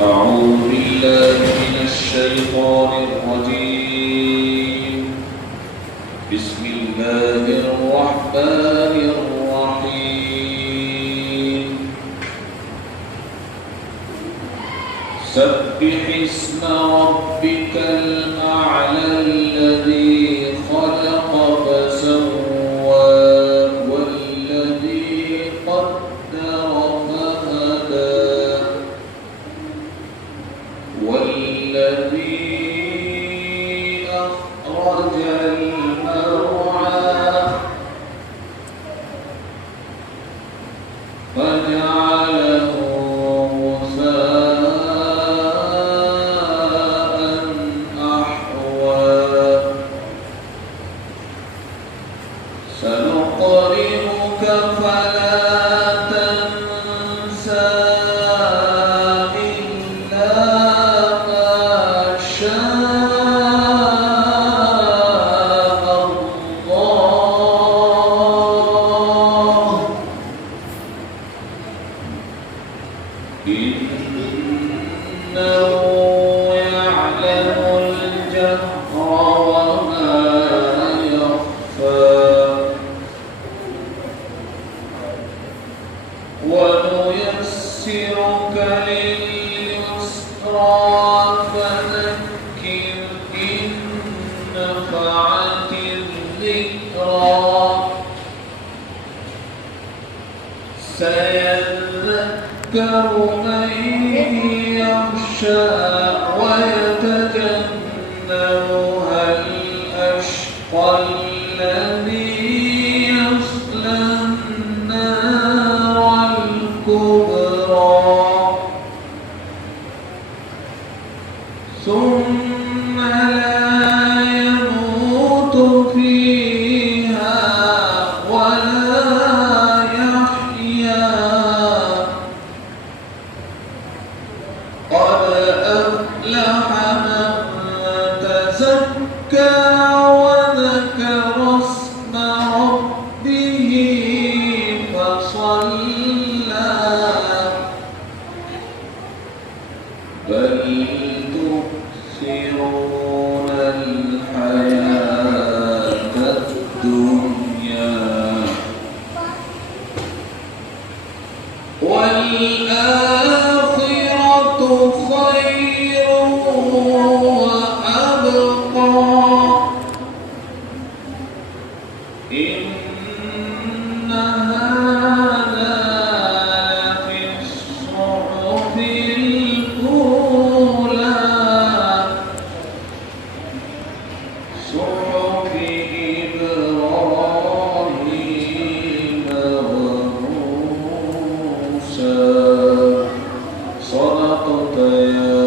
أعوذ بالله من الشيطان الرجيم. بسم الله الرحمن الرحيم. سبح اسم ربك الأعلى الذي خلق فسوى والذي قدر فهدى والذي أخرج المرعى فجعله غثاء أحوى سنقرئك فلا تنسى إلا ما شاء الله إنه يعلم الجهر وما يخفى ونيسرك لليسرى فذكر إن نفعت الذكرى سيذكر من يخشى ويتجنبها الأشقى الذي يصلى النار الكبرى ثم لا يموت فيها ولا يحيا قد أفلح من تزكى وذكر اسم ربه فصلى بل تؤثرون الحياة الدنيا والآخرة خير وأبقى إن هذا لفي الصحف الأولى صحف إبراهيم وموسى صدقت يا